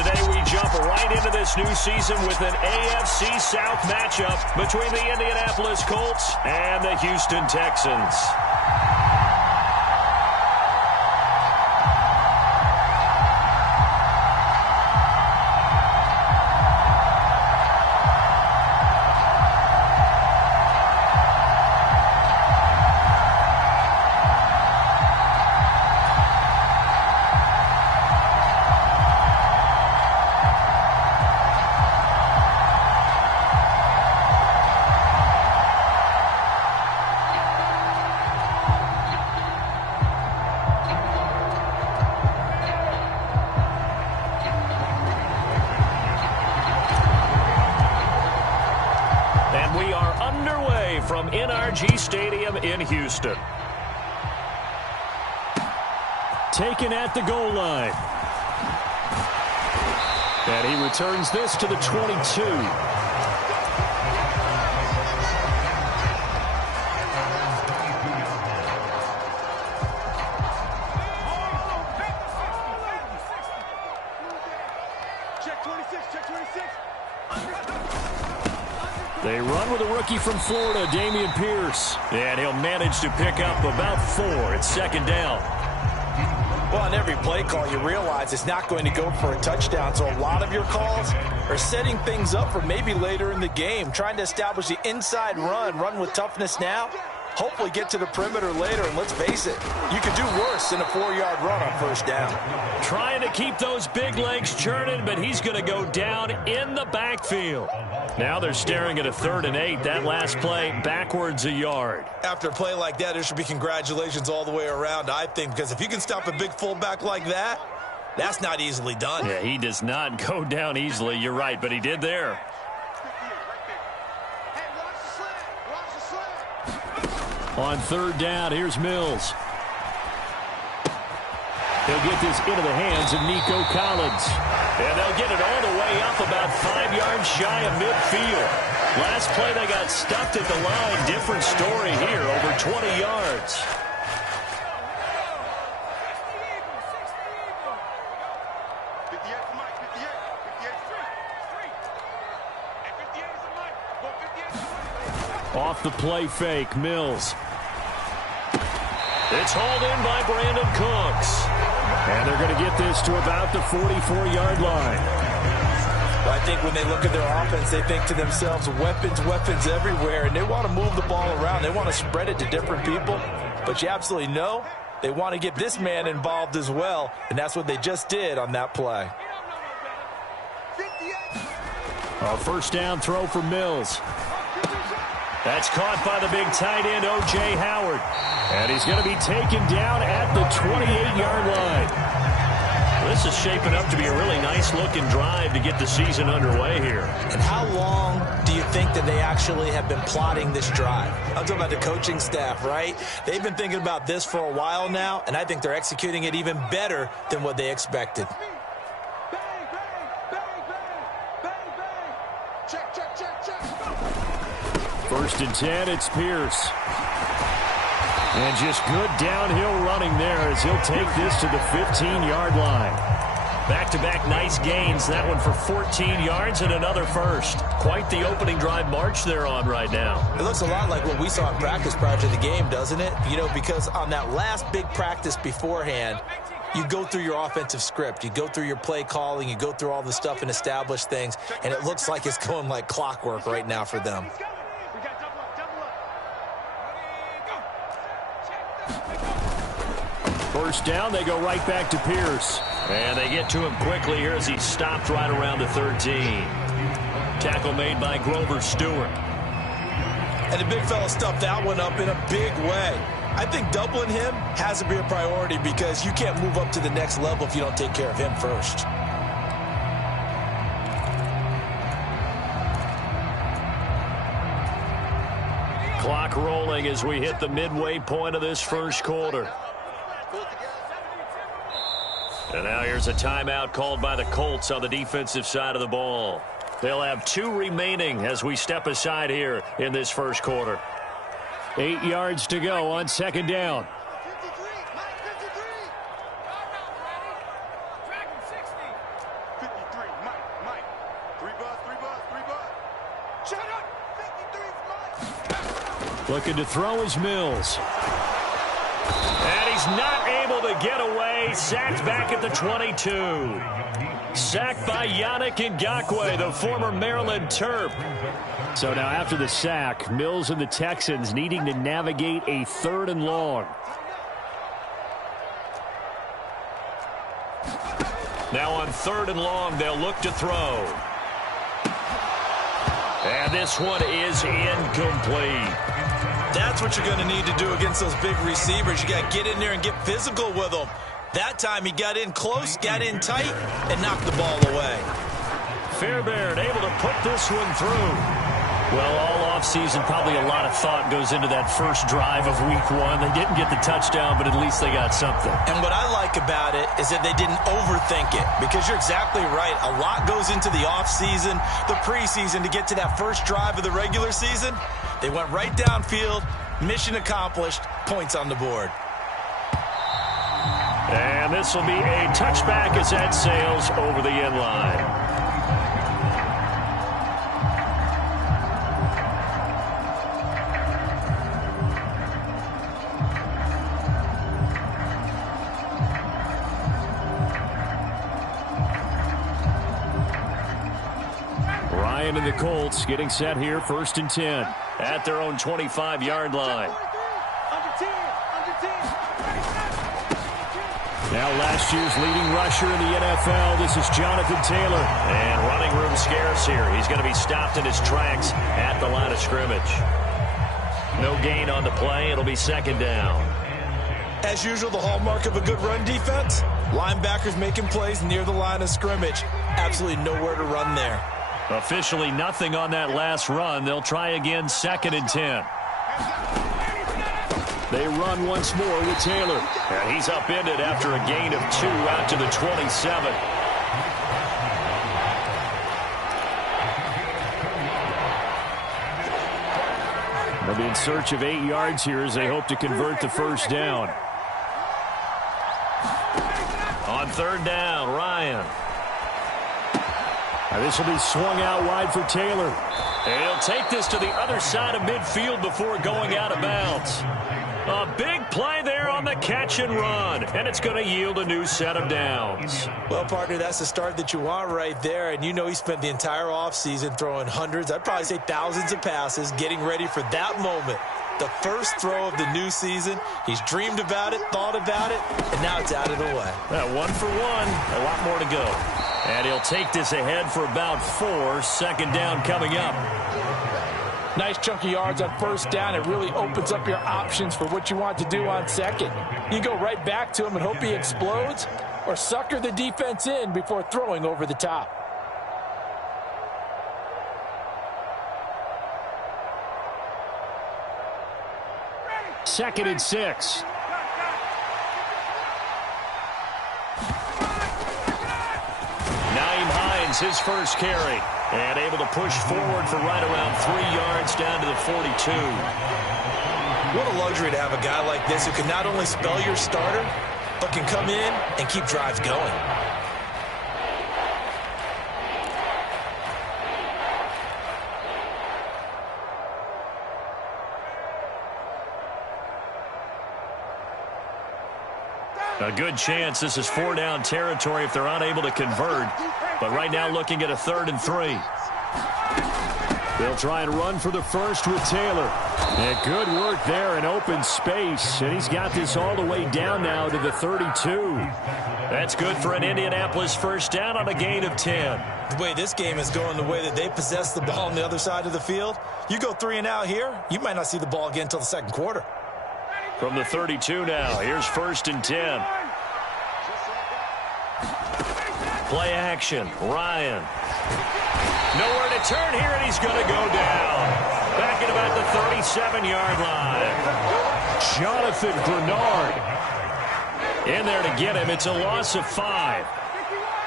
Today we jump right into this new season with an AFC South matchup between the Indianapolis Colts and the Houston Texans. From NRG Stadium in Houston. Taken at the goal line. And he returns this to the 22. Check 26, check 26. They run with a rookie from Florida, Dameon Pierce. And he'll manage to pick up about 4 at second down. Well, on every play call, you realize it's not going to go for a touchdown. So a lot of your calls are setting things up for maybe later in the game, trying to establish the inside run with toughness now. Hopefully get to the perimeter later, and let's face it, you could do worse than a 4-yard run on first down. Trying to keep those big legs churning, but he's going to go down in the backfield. Now they're staring at a 3rd and 8. That last play, backwards a yard. After a play like that, there should be congratulations all the way around, I think, because if you can stop a big fullback like that, that's not easily done. Yeah, he does not go down easily. You're right, but he did there. On 3rd down, here's Mills. He'll get this into the hands of Nico Collins. And they'll get it all the way up about 5 yards shy of midfield. Last play, they got stuffed at the line. Different story here, over 20 yards. Off the play fake, Mills. It's hauled in by Brandon Cooks. And they're going to get this to about the 44-yard line. Well, I think when they look at their offense, they think to themselves, weapons everywhere, and they want to move the ball around. They want to spread it to different people. But you absolutely know they want to get this man involved as well, and that's what they just did on that play. A first down throw for Mills. That's caught by the big tight end, O.J. Howard. And he's going to be taken down at the 28-yard line. This is shaping up to be a really nice-looking drive to get the season underway here. And how long do you think that they actually have been plotting this drive? I'm talking about the coaching staff, right? They've been thinking about this for a while now, and I think they're executing it even better than what they expected. First and 10, it's Pierce. And just good downhill running there as he'll take this to the 15-yard line. Back-to-back nice gains. That one for 14 yards and another first. Quite the opening drive march they're on right now. It looks a lot like what we saw in practice prior to the game, doesn't it? You know, because on that last big practice beforehand, you go through your offensive script. You go through your play calling. You go through all the stuff and establish things. And it looks like it's going like clockwork right now for them. First down, they go right back to Pierce. And they get to him quickly here as he's stopped right around the 13. Tackle made by Grover Stewart. And the big fella stuffed that one up in a big way. I think doubling him has to be a priority because you can't move up to the next level if you don't take care of him first. Clock rolling as we hit the midway point of this first quarter. And now here's a timeout called by the Colts on the defensive side of the ball. They'll have 2 remaining as we step aside here in this first quarter. 8 yards to go on second down. Three bus. Shut up! 53 is mine. Looking to throw is Mills. And he's not able to get away. Sacked back at the 22. Sacked by Yannick Ngakoue, the former Maryland Terp. So now after the sack, Mills and the Texans needing to navigate a 3rd and long. Now on 3rd and long, they'll look to throw. And this one is incomplete. That's what you're going to need to do against those big receivers. You got to get in there and get physical with them. That time he got in close, got in tight, and knocked the ball away. Fairbairn able to put this one through. Well, all offseason, probably a lot of thought goes into that first drive of week 1. They didn't get the touchdown, but at least they got something. And what I like about it is that they didn't overthink it, because you're exactly right. A lot goes into the offseason, the preseason, to get to that first drive of the regular season. They went right downfield, mission accomplished, points on the board. And this will be a touchback as that sails over the end line. Ryan and the Colts getting set here, 1st and 10 at their own 25-yard line. Now last year's leading rusher in the NFL, this is Jonathan Taylor. And running room scarce here. He's going to be stopped in his tracks at the line of scrimmage. No gain on the play. It'll be 2nd down. As usual, the hallmark of a good run defense, linebackers making plays near the line of scrimmage. Absolutely nowhere to run there. Officially nothing on that last run. They'll try again, 2nd and 10. They run once more with Taylor. And he's upended after a gain of 2 out to the 27. They'll be in search of 8 yards here as they hope to convert the first down. On 3rd down, Ryan. Now this will be swung out wide for Taylor. And he'll take this to the other side of midfield before going out of bounds. A big play there on the catch and run, and it's going to yield a new set of downs. Well, partner, that's the start that you want right there, and you know he spent the entire offseason throwing hundreds, I'd probably say thousands of passes, getting ready for that moment. The first throw of the new season. He's dreamed about it, thought about it, and now it's out of the way. 1 for 1, a lot more to go. And he'll take this ahead for about 4, 2nd down coming up. Nice chunk of yards on 1st down. It really opens up your options for what you want to do on 2nd. You go right back to him and hope he explodes, or sucker the defense in before throwing over the top. Second and 6. Naeem Hines, his first carry. And able to push forward for right around 3 yards down to the 42. What a luxury to have a guy like this who can not only spell your starter, but can come in and keep drives going. A good chance this is 4-down territory if they're unable to convert. But right now looking at a 3rd and 3. They'll try and run for the first with Taylor. And good work there in open space. And he's got this all the way down now to the 32. That's good for an Indianapolis first down on a gain of 10. The way this game is going, the way that they possess the ball on the other side of the field, you go 3 and out here, you might not see the ball again until the 2nd quarter. From the 32 now, here's 1st and 10. Play action, Ryan. Nowhere to turn here, and he's going to go down. Back at about the 37-yard line. Jonathan Grenard in there to get him. It's a loss of 5.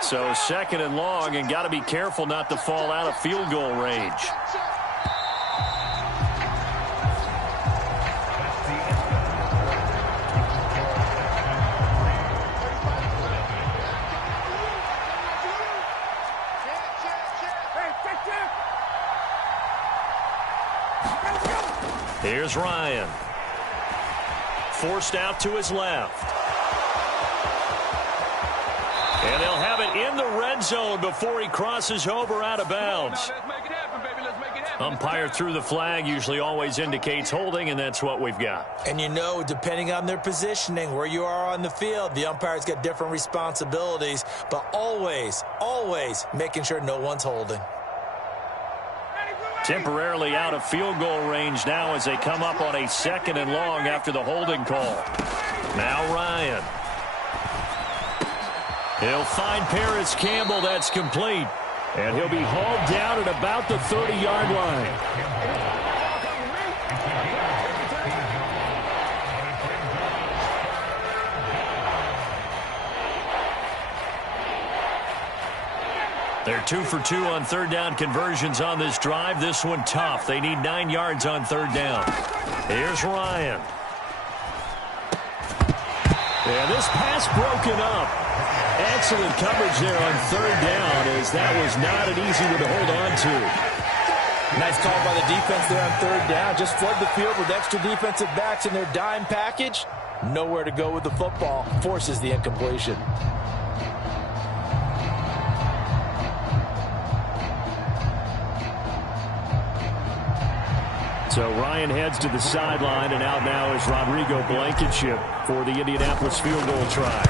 So 2nd and long, and got to be careful not to fall out of field goal range. Here's Ryan. Forced out to his left. And they'll have it in the red zone before he crosses over out of bounds. Umpire threw the flag, usually always indicates holding, and that's what we've got. And you know, depending on their positioning, where you are on the field, the umpire's got different responsibilities, but always, always making sure no one's holding. Temporarily out of field goal range now as they come up on a 2nd and long after the holding call. Now Ryan. He'll find Paris Campbell. That's complete. And he'll be hauled down at about the 30-yard line. They're 2 for 2 on 3rd down conversions on this drive. This one tough. They need 9 yards on 3rd down. Here's Ryan. And this pass broken up. Excellent coverage there on 3rd down, as that was not an easy one to hold on to. Nice call by the defense there on 3rd down. Just flood the field with extra defensive backs in their dime package. Nowhere to go with the football. Forces the incompletion. So Ryan heads to the sideline, and out now is Rodrigo Blankenship for the Indianapolis field goal try.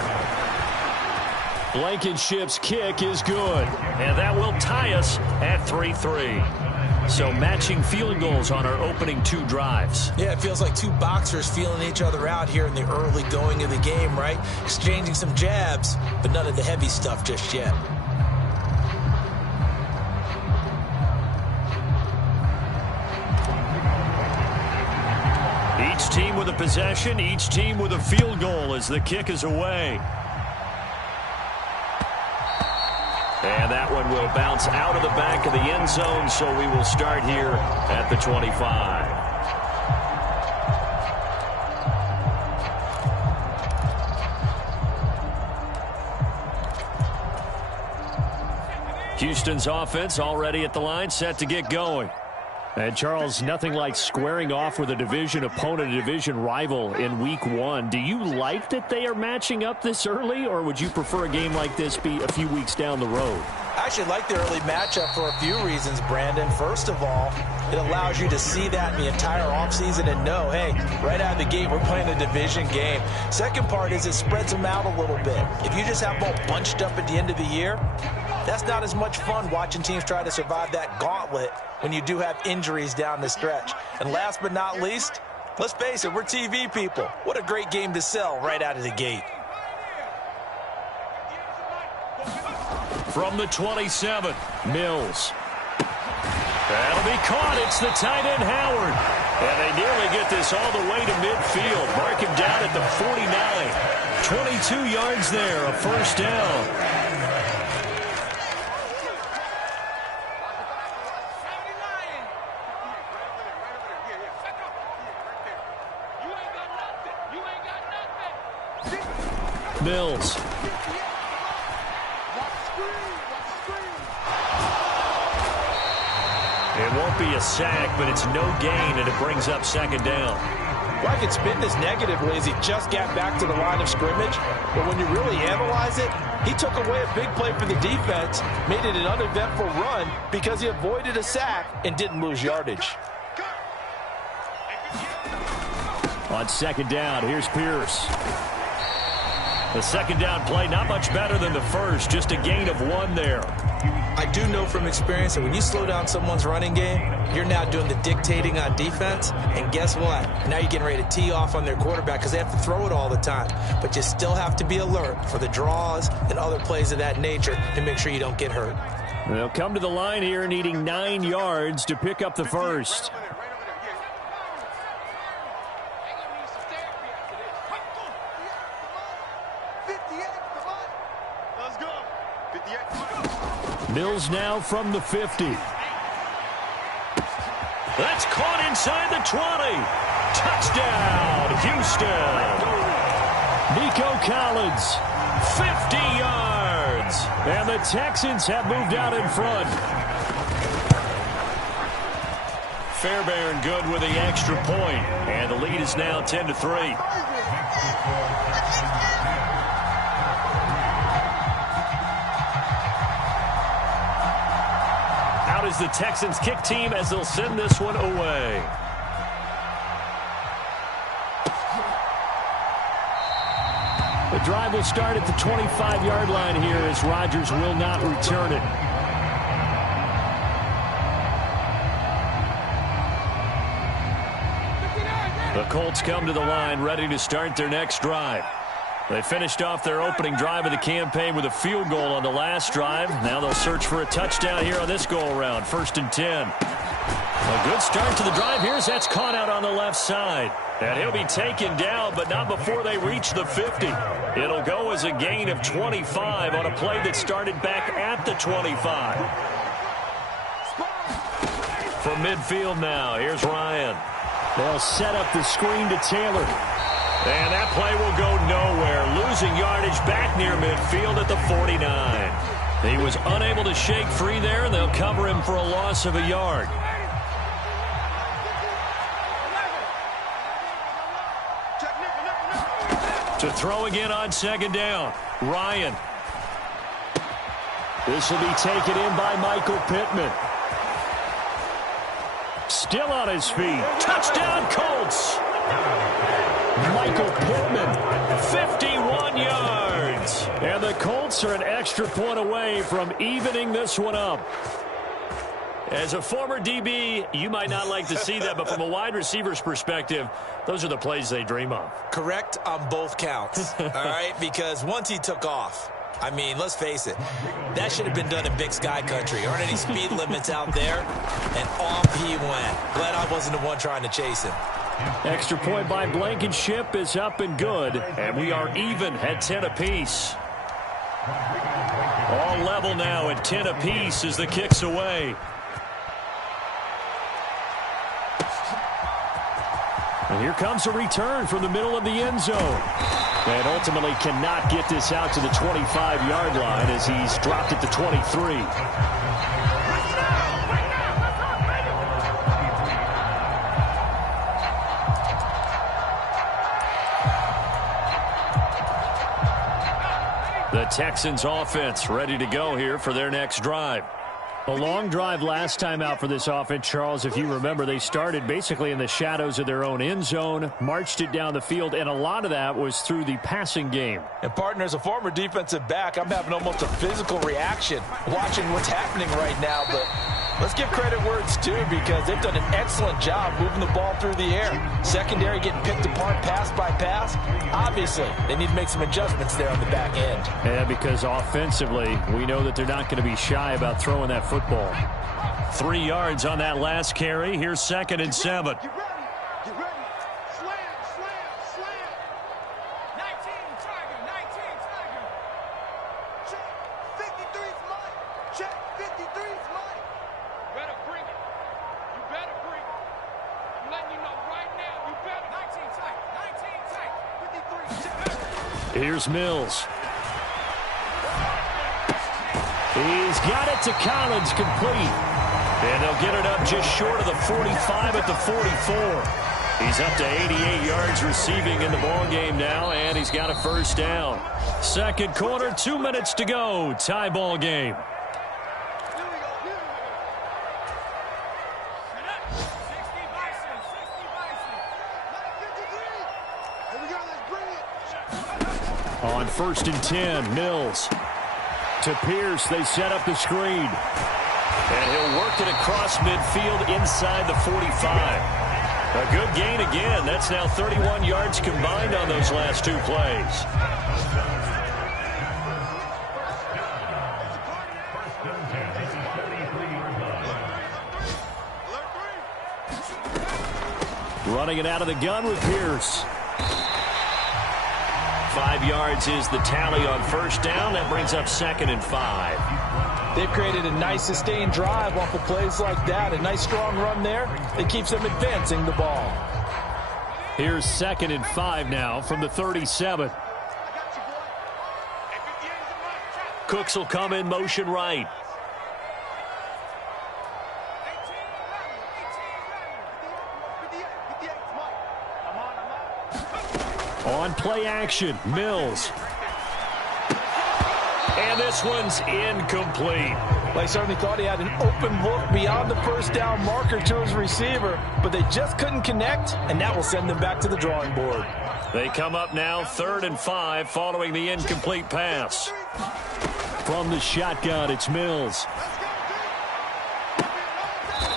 Blankenship's kick is good, and that will tie us at 3-3. So matching field goals on our opening 2 drives. Yeah, it feels like 2 boxers feeling each other out here in the early going of the game, right? Exchanging some jabs, but none of the heavy stuff just yet. Each team with a possession, each team with a field goal as the kick is away. And that one will bounce out of the back of the end zone, so we will start here at the 25. Houston's offense already at the line, set to get going. And, Charles, nothing like squaring off with a division opponent, a division rival in Week 1. Do you like that they are matching up this early, or would you prefer a game like this be a few weeks down the road? I actually like the early matchup for a few reasons, Brandon. First of all, it allows you to see that in the entire offseason and know, hey, right out of the gate, we're playing a division game. Second part is it spreads them out a little bit. If you just have them all bunched up at the end of the year, that's not as much fun watching teams try to survive that gauntlet when you do have injuries down the stretch. And last but not least, let's face it, we're TV people. What a great game to sell right out of the gate. From the 27, Mills. That'll be caught. It's the tight end, Howard. And they nearly get this all the way to midfield. Mark him down at the 49. 22 yards there, a first down. Mills. It won't be a sack, but it's no gain, and it brings up 2nd down. Well, I could spin this negatively as he just got back to the line of scrimmage, but when you really analyze it, he took away a big play for the defense, made it an uneventful run because he avoided a sack and didn't lose yardage. On 2nd down, here's Pierce. The 2nd down play, not much better than the first, just a gain of 1 there. I do know from experience that when you slow down someone's running game, you're now doing the dictating on defense, and guess what? Now you're getting ready to tee off on their quarterback because they have to throw it all the time. But you still have to be alert for the draws and other plays of that nature to make sure you don't get hurt. They'll come to the line here needing 9 yards to pick up the first. Mills now from the 50. That's caught inside the 20. Touchdown, Houston. Nico Collins, 50 yards. And the Texans have moved out in front. Fairbairn good with the extra point, and the lead is now 10-3. Out is the Texans kick team as they'll send this one away. The drive will start at the 25-yard line here as Rodgers will not return it. The Colts come to the line ready to start their next drive. They finished off their opening drive of the campaign with a field goal on the last drive. Now they'll search for a touchdown here on this go-around. 1st and 10. A good start to the drive here as that's caught out on the left side. And he'll be taken down, but not before they reach the 50. It'll go as a gain of 25 on a play that started back at the 25. From midfield now, here's Ryan. They'll set up the screen to Taylor. And that play will go nowhere. Losing yardage back near midfield at the 49. He was unable to shake free there, and they'll cover him for a loss of a yard. To throw again on 2nd down. Ryan. This will be taken in by Michael Pittman. Still on his feet. Touchdown, Colts. Michael Pittman, 51 yards. And the Colts are an extra point away from evening this one up. As a former DB, you might not like to see that, but from a wide receiver's perspective, those are the plays they dream of. Correct on both counts, all right? Because once he took off, I mean, let's face it, that should have been done in Big Sky Country. Aren't any speed limits out there? And off he went. Glad I wasn't the one trying to chase him. Extra point by Blankenship is up and good, and we are even at 10 apiece. All level now at 10 apiece as the kick's away. And here comes a return from the middle of the end zone. And ultimately cannot get this out to the 25-yard line as he's dropped at the 23. The Texans offense ready to go here for their next drive. A long drive last time out for this offense, Charles. If you remember, they started basically in the shadows of their own end zone, marched it down the field, and a lot of that was through the passing game. And, partner, as a former defensive back, I'm having almost a physical reaction watching what's happening right now. But let's give credit where it's due because they've done an excellent job moving the ball through the air. Secondary getting picked apart pass by pass. Obviously, they need to make some adjustments there on the back end. Yeah, because offensively, we know that they're not going to be shy about throwing that football. 3 yards on that last carry. Here's 2nd and 7. Get ready. Get ready. Slam, slam, slam. 19 Tiger, 19 Tiger. Check. 53's mine. Check. 53's mine. Better bring it. You better bring it. I'm letting you know right now. You better. 19 tight. 19 tight. 53. Check. Here's Mills. He's got it to Collins, complete. And they'll get it up just short of the 45 at the 44. He's up to 88 yards receiving in the ballgame now, and he's got a first down. Second quarter, 2 minutes to go. Tie ball game. On 1st and 10, Mills. To Pierce, they set up the screen. And he'll work it across midfield inside the 45. A good gain again. That's now 31 yards combined on those last 2 plays. Running it out of the gun with Pierce. 5 yards is the tally on first down. That brings up 2nd and 5. They've created a nice sustained drive off of plays like that. A nice strong run there that keeps them advancing the ball. Here's 2nd and 5 now from the 37. Cooks will come in motion right. On play action, Mills. And this one's incomplete. They certainly thought he had an open look beyond the first down marker to his receiver, but they just couldn't connect, and that will send them back to the drawing board. They come up now 3rd and 5 following the incomplete pass. From the shotgun, it's Mills.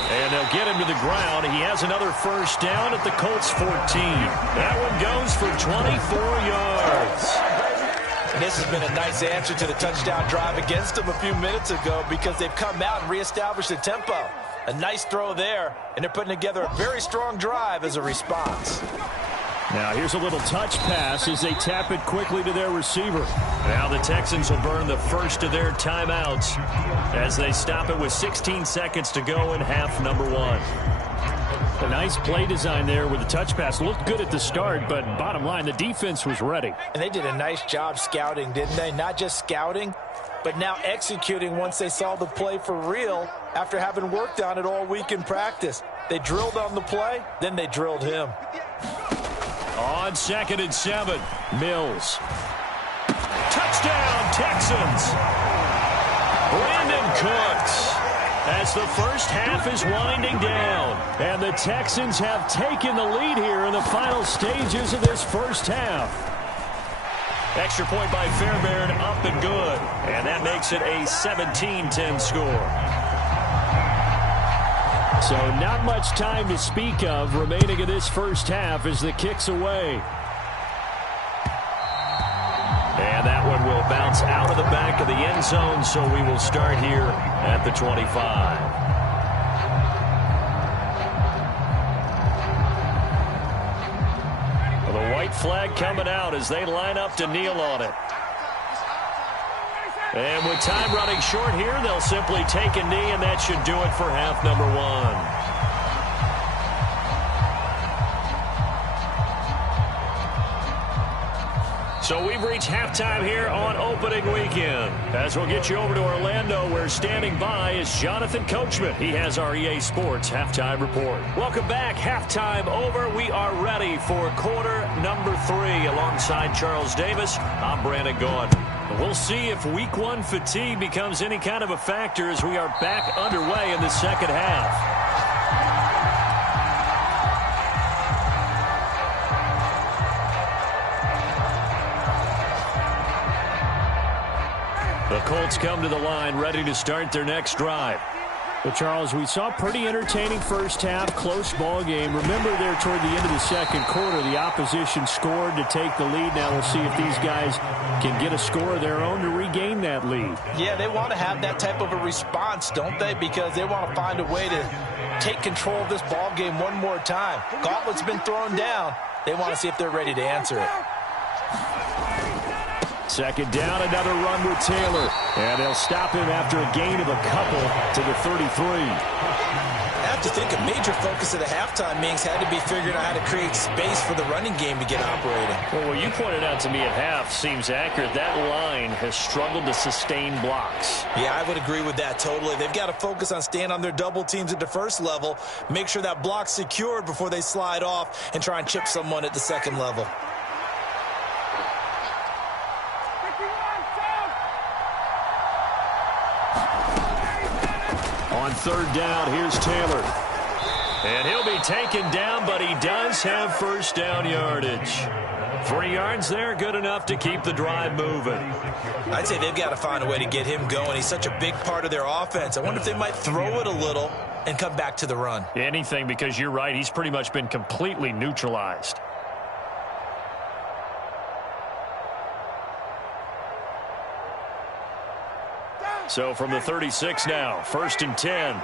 And they'll get him to the ground. He has another first down at the Colts 14. That one goes for 24 yards. And this has been a nice answer to the touchdown drive against them a few minutes ago because they've come out and reestablished the tempo. A nice throw there, and they're putting together a very strong drive as a response. Now here's a little touch pass as they tap it quickly to their receiver. Now the Texans will burn the first of their timeouts as they stop it with 16 seconds to go in half number 1. A nice play design there with the touch pass. Looked good at the start, but bottom line, the defense was ready. And they did a nice job scouting, didn't they? Not just scouting, but now executing once they saw the play for real after having worked on it all week in practice. They drilled on the play, then they drilled him. On 2nd and 7, Mills. Touchdown, Texans! Brandon Cooks. As the first half is winding down. And the Texans have taken the lead here in the final stages of this first half. Extra point by Fairbairn, up and good. And that makes it a 17-10 score. So not much time to speak of remaining in this first half as the kick's away. And that one will bounce out of the back of the end zone, so we will start here at the 25. Well, the white flag coming out as they line up to kneel on it. And with time running short here, they'll simply take a knee, and that should do it for half number 1. So we've reached halftime here on opening weekend. As we'll get you over to Orlando, where standing by is Jonathan Coachman. He has our EA Sports Halftime Report. Welcome back. Halftime over. We are ready for quarter number 3. Alongside Charles Davis, I'm Brandon Gordon. We'll see if week 1 fatigue becomes any kind of a factor as we are back underway in the second half. The Colts come to the line ready to start their next drive. Well, Charles, we saw a pretty entertaining first half, close ball game. Remember there toward the end of the second quarter, the opposition scored to take the lead. Now we'll see if these guys can get a score of their own to regain that lead. Yeah, they want to have that type of a response, don't they? Because they want to find a way to take control of this ball game one more time. Gauntlet's been thrown down. They want to see if they're ready to answer it. Second down, another run with Taylor. And they'll stop him after a gain of a couple to the 33. I have to think a major focus of the halftime meetings had to be figuring out how to create space for the running game to get operating. Well, what you pointed out to me at half seems accurate. That line has struggled to sustain blocks. Yeah, I would agree with that totally. They've got to focus on staying on their double teams at the first level, make sure that block's secured before they slide off and try and chip someone at the second level. On third down, here's Taylor. And he'll be taken down, but he does have first down yardage. 3 yards there, good enough to keep the drive moving. I'd say they've got to find a way to get him going. He's such a big part of their offense. I wonder if they might throw it a little and come back to the run. Anything, because you're right, he's pretty much been completely neutralized. So from the 36 now, 1st and 10.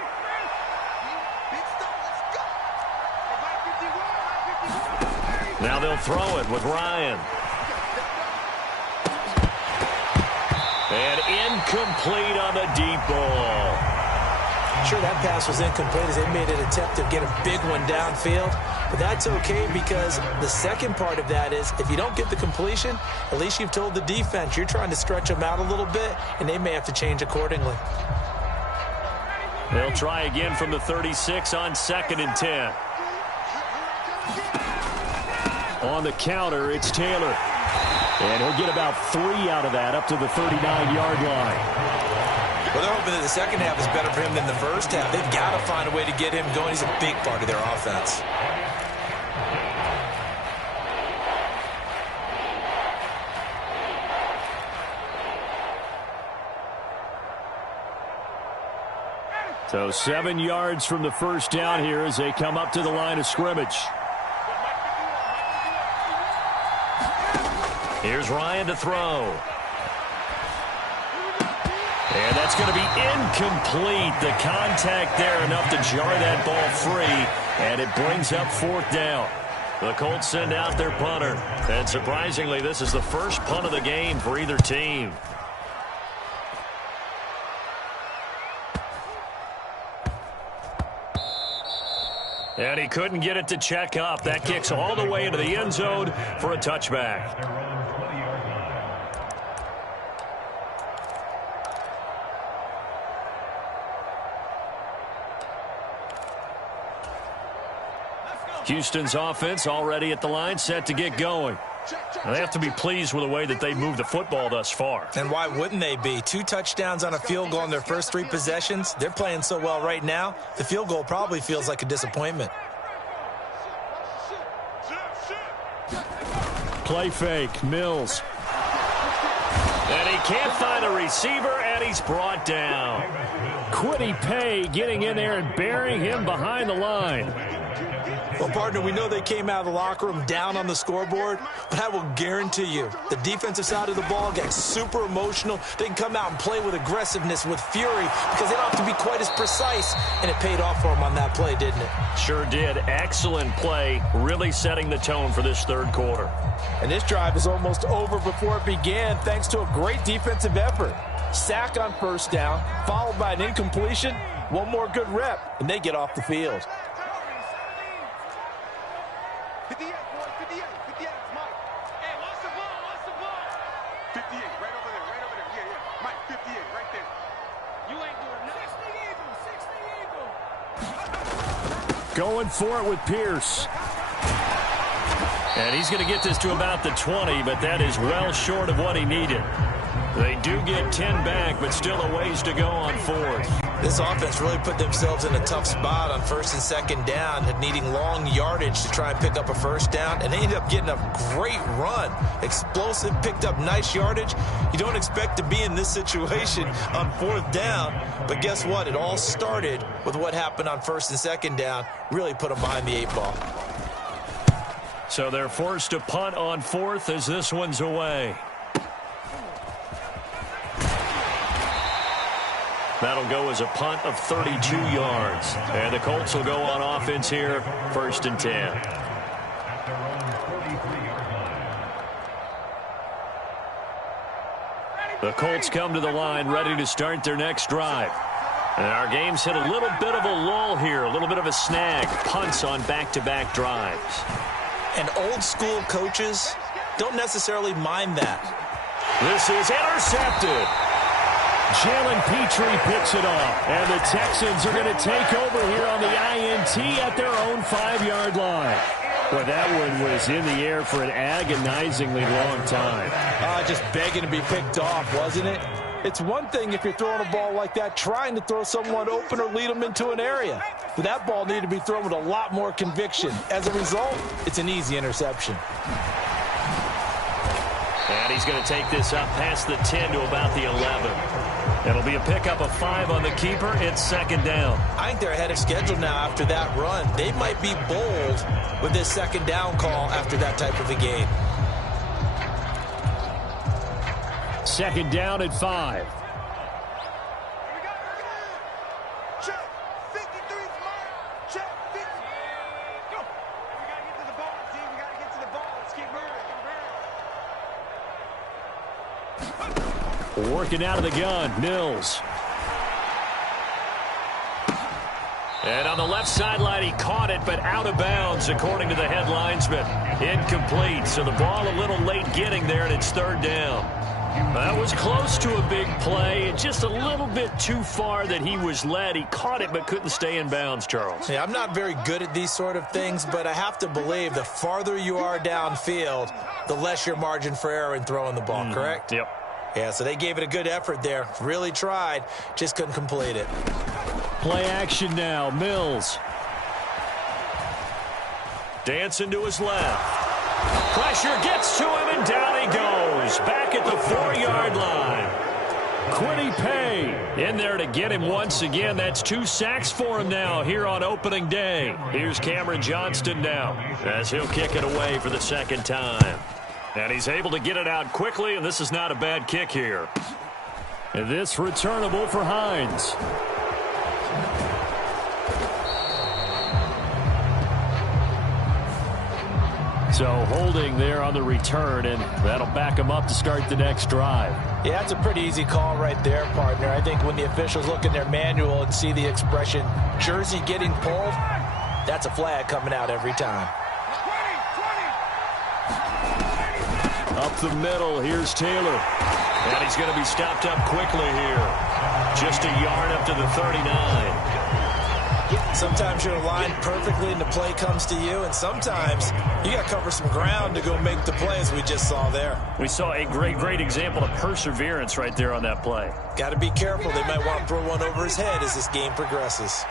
Now they'll throw it with Ryan. And incomplete on the deep ball. Sure, that pass was incomplete as they made an attempt to get a big one downfield. But that's okay because the second part of that is if you don't get the completion, at least you've told the defense you're trying to stretch them out a little bit, and they may have to change accordingly. They'll try again from the 36 on 2nd and 10. On the counter, it's Taylor. And he'll get about 3 out of that up to the 39-yard line. Well, they're hoping that the second half is better for him than the first half. They've got to find a way to get him going. He's a big part of their offense. So 7 yards from the first down here as they come up to the line of scrimmage. Here's Ryan to throw. And that's going to be incomplete. The contact there enough to jar that ball free, and it brings up 4th down. The Colts send out their punter. And surprisingly, this is the first punt of the game for either team. And he couldn't get it to check up. That kicks all the way into the end zone for a touchback. Houston's offense already at the line, set to get going. They have to be pleased with the way that they moved the football thus far. And why wouldn't they be? 2 touchdowns on a field goal in their first 3 possessions. They're playing so well right now, the field goal probably feels like a disappointment. Play fake, Mills. And he can't find a receiver, and he's brought down. Quiddy Pay getting in there and burying him behind the line. Well, partner, we know they came out of the locker room down on the scoreboard, but I will guarantee you the defensive side of the ball got super emotional. They can come out and play with aggressiveness, with fury, because they don't have to be quite as precise, and it paid off for them on that play, didn't it? Sure did. Excellent play, really setting the tone for this third quarter. And this drive is almost over before it began, thanks to a great defensive effort. Sack on first down, followed by an incompletion, one more good rep, and they get off the field. 58, boys, 58, 58, it's Mike. Hey, watch the ball. 58, right over there, yeah. Mike, 58, right there. You ain't doing nothing. 60 Eagles. Going for it with Pierce. And he's going to get this to about the 20, but that is well short of what he needed. They do get 10 back, but still a ways to go on 4th. This offense really put themselves in a tough spot on 1st and 2nd down, needing long yardage to try and pick up a first down, and they ended up getting a great run. Explosive, picked up nice yardage. You don't expect to be in this situation on 4th down, but guess what? It all started with what happened on 1st and 2nd down. Really put them behind the 8 ball. So they're forced to punt on 4th as this one's away. That'll go as a punt of 32 yards. And the Colts will go on offense here, 1st and 10. The Colts come to the line ready to start their next drive. And our game's hit a little bit of a lull here, a little bit of a snag. Punts on back-to-back drives. And old school coaches don't necessarily mind that. This is intercepted. Jalen Petrie picks it off, and the Texans are going to take over here on the INT at their own 5-yard line. Well, that one was in the air for an agonizingly long time. Just begging to be picked off, wasn't it? It's one thing if you're throwing a ball like that, trying to throw someone open or lead them into an area. But that ball needed to be thrown with a lot more conviction. As a result, it's an easy interception. And he's going to take this up past the 10 to about the 11. It'll be a pickup of 5 on the keeper. It's 2nd down. I think they're ahead of schedule now after that run. They might be bold with this 2nd down call after that type of a game. 2nd down at 5. Check, 53's Mike. Check, 50. Go. We got to get to the ball, team. We got to get to the ball. Let's keep moving. Working out of the gun, Mills. And on the left sideline, he caught it, but out of bounds, according to the head linesman. Incomplete, so the ball a little late getting there, and it's 3rd down. That was close to a big play. Just a little bit too far that he was led. He caught it but couldn't stay in bounds, Charles. Yeah, I'm not very good at these sort of things, but I have to believe the farther you are downfield, the less your margin for error in throwing the ball, correct? Yep. Yeah, so they gave it a good effort there. Really tried, just couldn't complete it. Play action now. Mills. Dancing to his left. Pressure gets to him, and down he goes. Back at the 4-yard line. Quiddy Pay in there to get him once again. That's 2 sacks for him now here on opening day. Here's Cameron Johnston now as he'll kick it away for the second time. And he's able to get it out quickly, and this is not a bad kick here. And this returnable for Hines. So holding there on the return, and that'll back him up to start the next drive. Yeah, that's a pretty easy call right there, partner. I think when the officials look in their manual and see the expression jersey getting pulled, that's a flag coming out every time. Up the middle, here's Taylor. And he's going to be stopped up quickly here. Just a yard up to the 39. Sometimes you're aligned perfectly and the play comes to you, and sometimes you got to cover some ground to go make the play, as we just saw there. We saw a great example of perseverance right there on that play. Got to be careful. They might want to throw one over his head as this game progresses.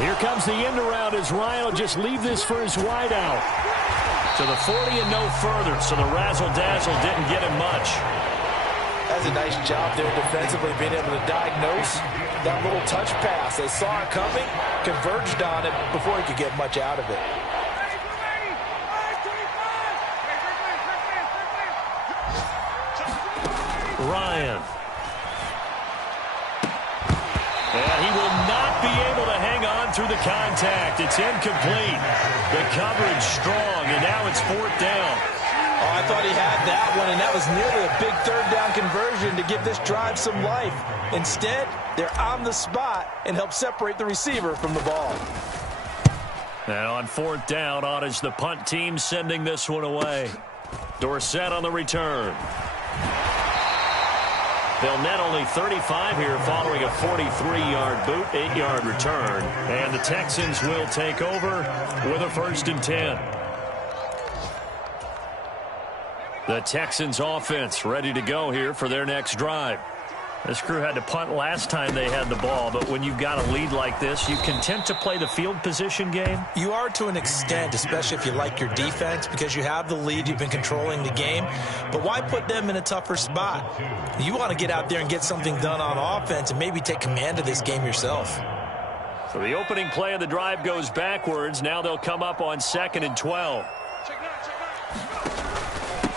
Here comes the end around as Ryan will just leave this for his wideout. To the 40 and no further, so the razzle-dazzle didn't get him much. That's a nice job there defensively, being able to diagnose that little touch pass. They saw it coming, converged on it before he could get much out of it. Ryan. And he will not be able to hang on through the contact. It's incomplete. The coverage strong, and now it's 4th down. Oh, I thought he had that one, and that was nearly a big 3rd down conversion to give this drive some life. Instead, they're on the spot and help separate the receiver from the ball. And on 4th down, on is the punt team sending this one away. Dorsett on the return. They'll net only 35 here following a 43-yard boot, 8-yard return. And the Texans will take over with a 1st and 10. The Texans offense ready to go here for their next drive. This crew had to punt last time they had the ball, but when you've got a lead like this, you content to play the field position game? You are to an extent, especially if you like your defense, because you have the lead, you've been controlling the game. But why put them in a tougher spot? You want to get out there and get something done on offense and maybe take command of this game yourself. So the opening play of the drive goes backwards. Now they'll come up on 2nd and 12.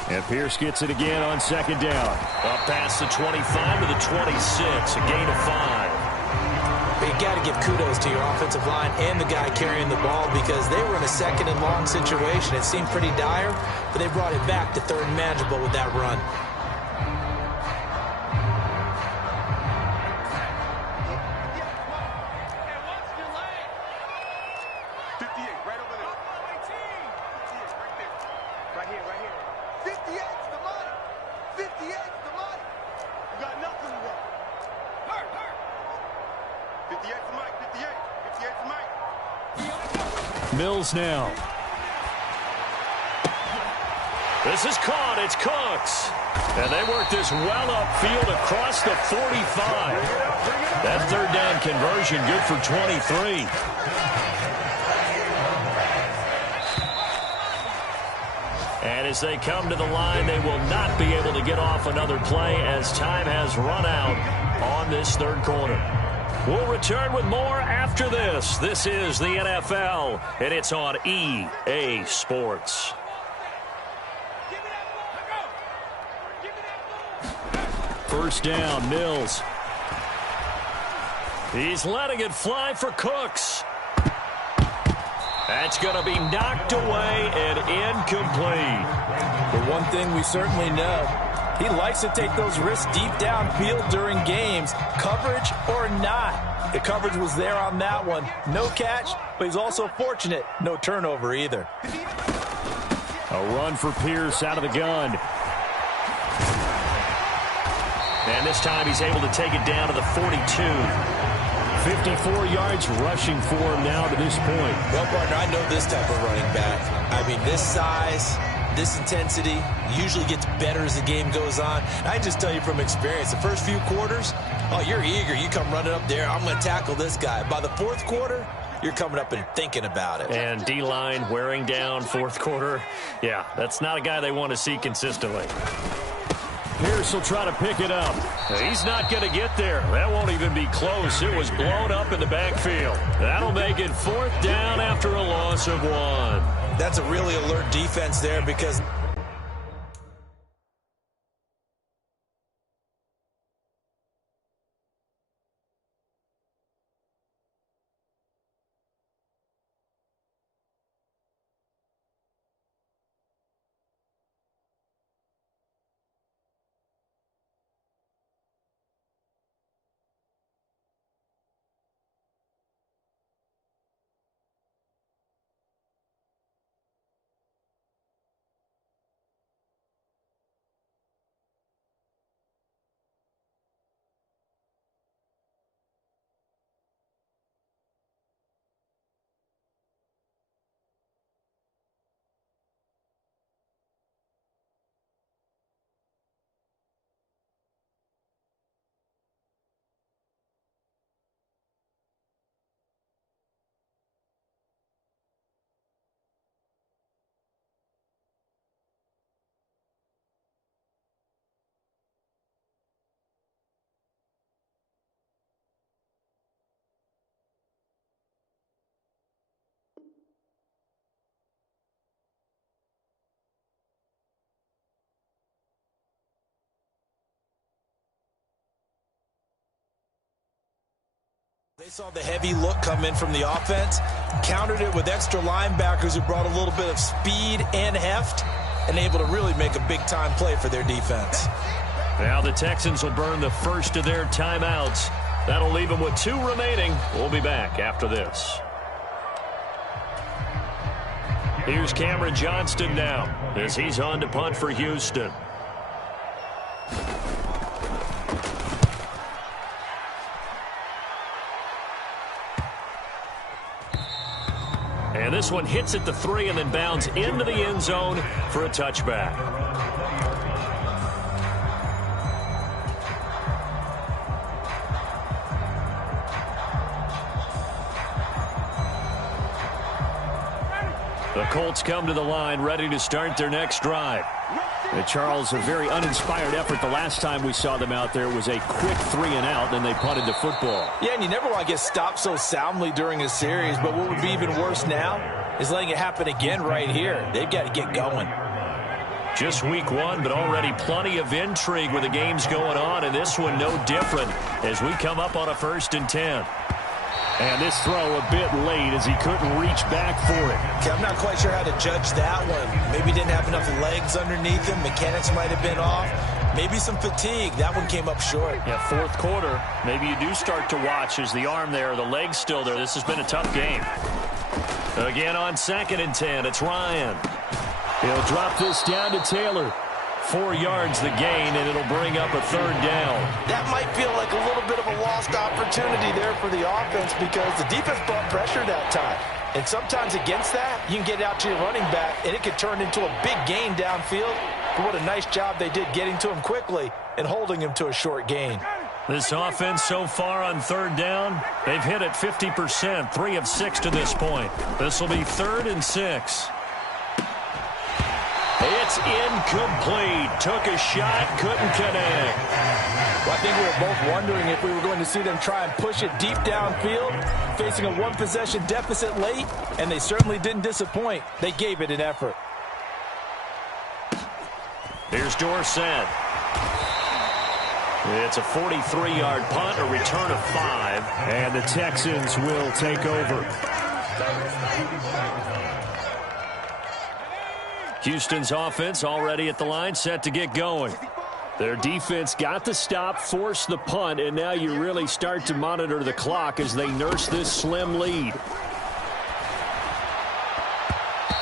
And Pierce gets it again on 2nd down. Up past the 25 to the 26, a gain of 5. But you got to give kudos to your offensive line and the guy carrying the ball, because they were in a 2nd and long situation. It seemed pretty dire, but they brought it back to 3rd and manageable with that run. Mills now. This is caught. It's Cooks. And they work this well upfield across the 45. That 3rd down conversion good for 23. And as they come to the line, they will not be able to get off another play as time has run out on this 3rd quarter. We'll return with more after this. This is the NFL, and it's on EA Sports. First down, Mills. He's letting it fly for Cooks. That's going to be knocked away and incomplete. But one thing we certainly know, He likes to take those risks deep downfield during games, coverage or not. The coverage was there on that one. No catch, but he's also fortunate. No turnover either. A run for Pierce out of the gun. And this time he's able to take it down to the 42. 54 yards rushing for him now to this point. Well, partner, I know this type of running back. I mean, this size, this intensity usually gets better as the game goes on. I just tell you from experience, the first few quarters, oh, you're eager. You come running up there, I'm going to tackle this guy. By the fourth quarter, you're coming up and thinking about it. And D-line wearing down fourth quarter. Yeah, that's not a guy they want to see consistently. Pierce will try to pick it up. He's not going to get there. That won't even be close. It was blown up in the backfield. That'll make it 4th down after a loss of 1. That's a really alert defense there because they saw the heavy look come in from the offense, countered it with extra linebackers who brought a little bit of speed and heft, and able to really make a big-time play for their defense. Now the Texans will burn the first of their timeouts. That'll leave them with 2 remaining. We'll be back after this. Here's Cameron Johnston now as he's on to punt for Houston. And this one hits at the 3 and then bounds into the end zone for a touchback. The Colts come to the line ready to start their next drive. Charles, a very uninspired effort. The last time we saw them out there was a quick 3 and out, then they punted the football. Yeah, and you never want to get stopped so soundly during a series, but what would be even worse now is letting it happen again right here. They've got to get going. Just week 1, but already plenty of intrigue with the games going on, and this one no different as we come up on a 1st and 10. And this throw a bit late as he couldn't reach back for it. Okay, I'm not quite sure how to judge that one. Maybe didn't have enough legs underneath him. Mechanics might have been off. Maybe some fatigue. That one came up short. Yeah, 4th quarter. Maybe you do start to watch as the arm there, the leg's still there. This has been a tough game. Again on 2nd and 10, it's Ryan. He'll drop this down to Taylor. 4 yards the gain, and it'll bring up a 3rd down. That might feel like a little bit of a lost opportunity there for the offense because the defense brought pressure that time. And sometimes against that, you can get out to your running back, and it could turn into a big gain downfield. But what a nice job they did getting to him quickly and holding him to a short gain. This offense so far on 3rd down, they've hit it 50%, 3 of 6 to this point. This will be 3rd and 6. It's incomplete. Took a shot, couldn't connect. Well, I think we were both wondering if we were going to see them try and push it deep downfield, facing a 1-possession deficit late, and they certainly didn't disappoint. They gave it an effort. Here's Dorsett. It's a 43-yard punt, a return of 5, and the Texans will take over. Houston's offense already at the line, set to get going. Their defense got the stop, forced the punt, and now you really start to monitor the clock as they nurse this slim lead.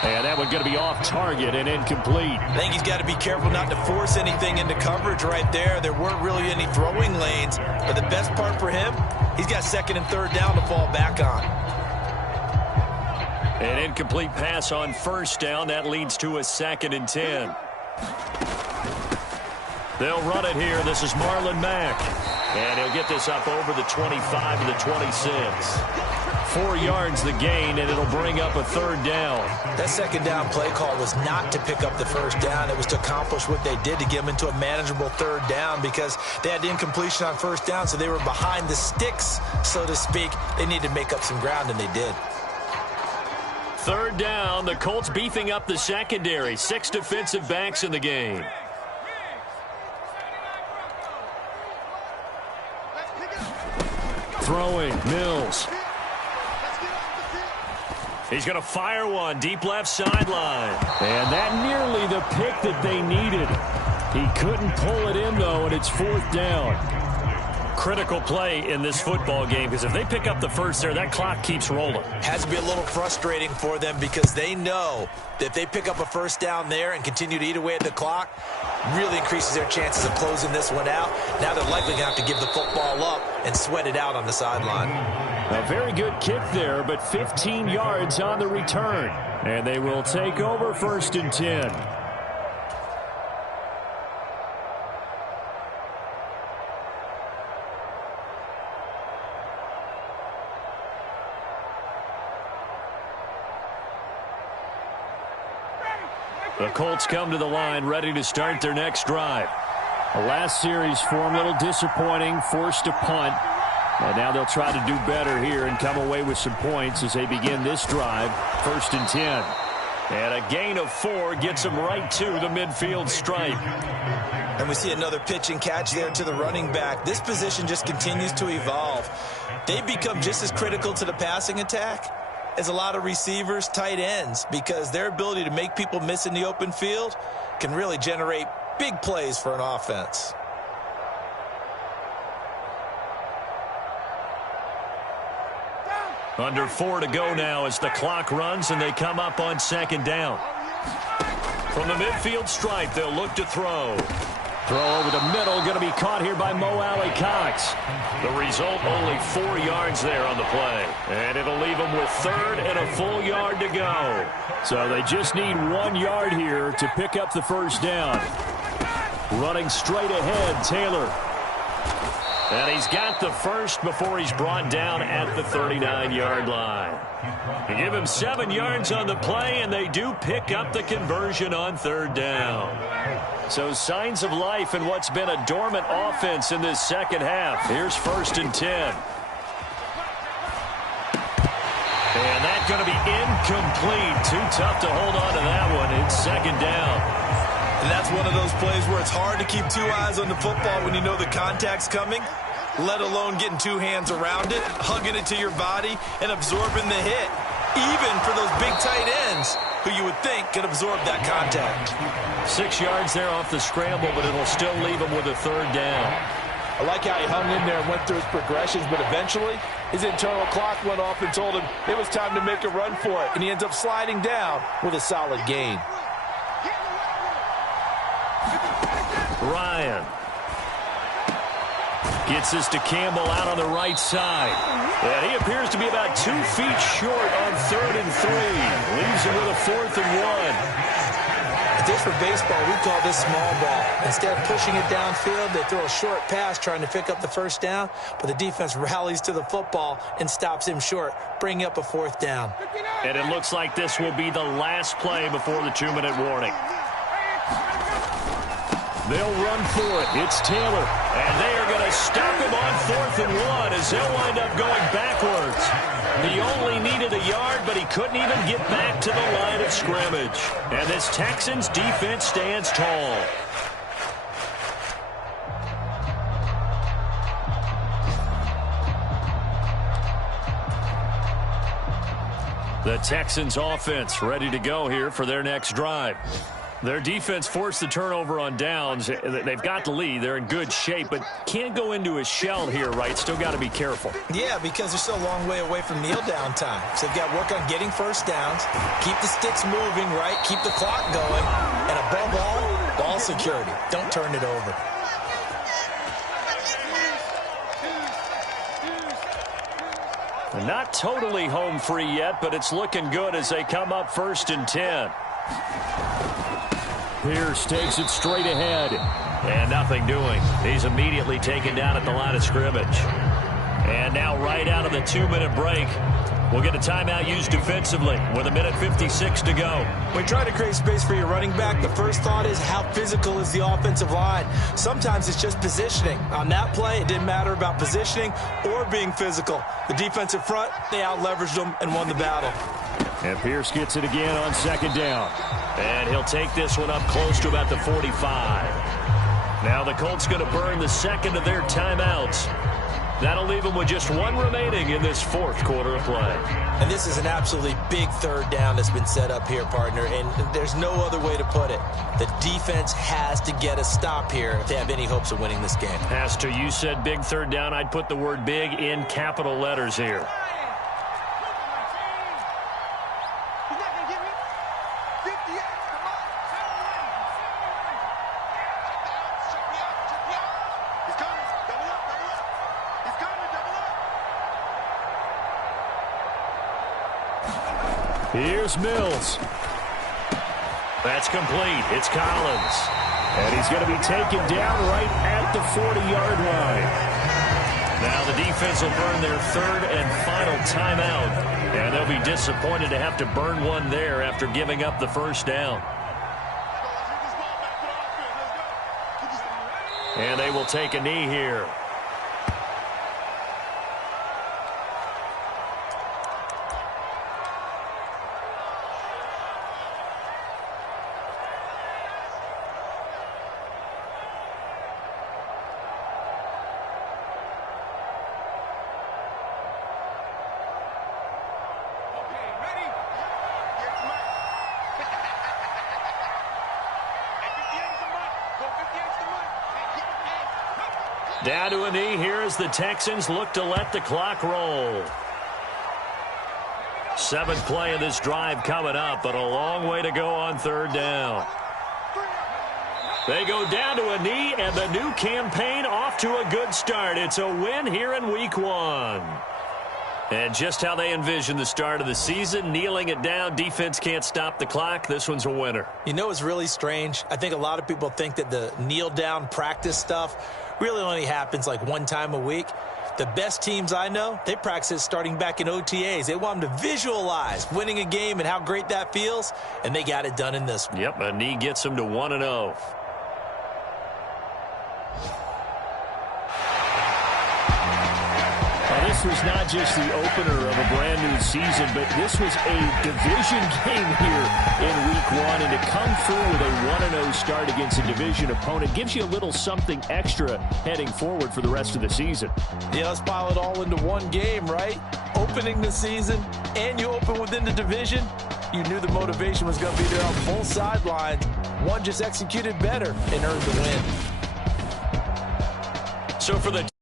And that one going to be off target and incomplete. I think he's got to be careful not to force anything into coverage right there. There weren't really any throwing lanes, but the best part for him, he's got second and third down to fall back on. An incomplete pass on first down. That leads to a 2nd and 10. They'll run it here. This is Marlon Mack. And he'll get this up over the 25 to the 26. 4 yards the gain, and it'll bring up a 3rd down. That 2nd down play call was not to pick up the 1st down. It was to accomplish what they did to get them into a manageable 3rd down because they had the incompletion on 1st down, so they were behind the sticks, so to speak. They needed to make up some ground, and they did. 3rd down. The Colts beefing up the secondary. 6 defensive backs in the game. Throwing, Mills. He's going to fire one deep left sideline. And that nearly the pick that they needed. He couldn't pull it in, though, and it's 4th down. Critical play in this football game because if they pick up the first there, that clock keeps rolling. Has to be a little frustrating for them because they know that if they pick up a 1st down there and continue to eat away at the clock, really increases their chances of closing this one out. Now they're likely going to have to give the football up and sweat it out on the sideline. A very good kick there, but 15 yards on the return. And they will take over 1st and 10. The Colts come to the line ready to start their next drive. The last series for them, a little disappointing, forced a punt. And now they'll try to do better here and come away with some points as they begin this drive, 1st and 10. And a gain of 4 gets them right to the midfield stripe. And we see another pitch and catch there to the running back. This position just continues to evolve. They become just as critical to the passing attack as a lot of receivers, tight ends, because their ability to make people miss in the open field can really generate big plays for an offense. Under 4 to go now as the clock runs and they come up on 2nd down. From the midfield stripe, they'll look to throw. Throw over the middle, going to be caught here by Mo Alley-Cox. The result, only 4 yards there on the play. And it'll leave them with 3rd and a full yard to go. So they just need 1 yard here to pick up the 1st down. Running straight ahead, Taylor. And he's got the first before he's brought down at the 39-yard line. You give him 7 yards on the play, and they do pick up the conversion on 3rd down. So signs of life in what's been a dormant offense in this second half. Here's 1st and 10. And that's going to be incomplete. Too tough to hold on to that one. It's 2nd down. And that's one of those plays where it's hard to keep 2 eyes on the football when you know the contact's coming, let alone getting 2 hands around it, hugging it to your body, and absorbing the hit, even for those big tight ends who you would think could absorb that contact. 6 yards there off the scramble, but it'll still leave him with a 3rd down. I like how he hung in there and went through his progressions, but eventually his internal clock went off and told him it was time to make a run for it, and he ends up sliding down with a solid gain. Ryan gets this to Campbell out on the right side. And he appears to be about 2 feet short on 3rd and 3. Leaves him with a 4th and 1. Just for baseball, we call this small ball. Instead of pushing it downfield, they throw a short pass trying to pick up the 1st down, but the defense rallies to the football and stops him short, bringing up a 4th down. And it looks like this will be the last play before the 2-minute warning. They'll run for it. It's Taylor. And they are going to stop him on 4th and 1 as they'll wind up going backwards. He only needed a yard, but he couldn't even get back to the line of scrimmage. And this Texans defense stands tall. The Texans offense ready to go here for their next drive. Their defense forced the turnover on downs. They've got the lead. They're in good shape, but can't go into a shell here, right? Still got to be careful. Yeah, because they're still a long way away from kneel down time. So they've got to work on getting first downs, keep the sticks moving, right? Keep the clock going. And above all, ball security. Don't turn it over. They're not totally home free yet, but it's looking good as they come up 1st and 10. Pierce takes it straight ahead. And nothing doing. He's immediately taken down at the line of scrimmage. And now right out of the 2-minute break, we'll get a timeout used defensively with 1:56 to go. When you try to create space for your running back, the first thought is how physical is the offensive line. Sometimes it's just positioning. On that play, it didn't matter about positioning or being physical. The defensive front, they out-leveraged them and won the battle. And Pierce gets it again on 2nd down. And he'll take this one up close to about the 45. Now the Colts going to burn the second of their timeouts. That'll leave them with just one remaining in this 4th quarter of play. And this is an absolutely big 3rd down that's been set up here, partner, and there's no other way to put it. The defense has to get a stop here if they have any hopes of winning this game. Has to. You said big 3rd down. I'd put the word big in capital letters here. Here's Mills. That's complete. It's Collins. And he's going to be taken down right at the 40-yard line. Now the defense will burn their 3rd and final timeout. And they'll be disappointed to have to burn one there after giving up the 1st down. And they will take a knee here. Down to a knee here as the Texans look to let the clock roll. 7th play of this drive coming up, but a long way to go on 3rd down. They go down to a knee, and the new campaign off to a good start. It's a win here in Week 1. And just how they envision the start of the season, kneeling it down, defense can't stop the clock. This one's a winner. You know what's really strange? I think a lot of people think that the kneel-down practice stuff really only happens like one time a week. The best teams I know, they practice it starting back in OTAs. They want them to visualize winning a game and how great that feels, and they got it done in this one. Yep, a knee gets them to 1-0. This was not just the opener of a brand new season, but this was a division game here in Week 1. And to come through with a 1-0 start against a division opponent gives you a little something extra heading forward for the rest of the season. Yeah, let's pile it all into one game, right? Opening the season, and you open within the division. You knew the motivation was going to be there on both sidelines. One just executed better and earned the win. So for the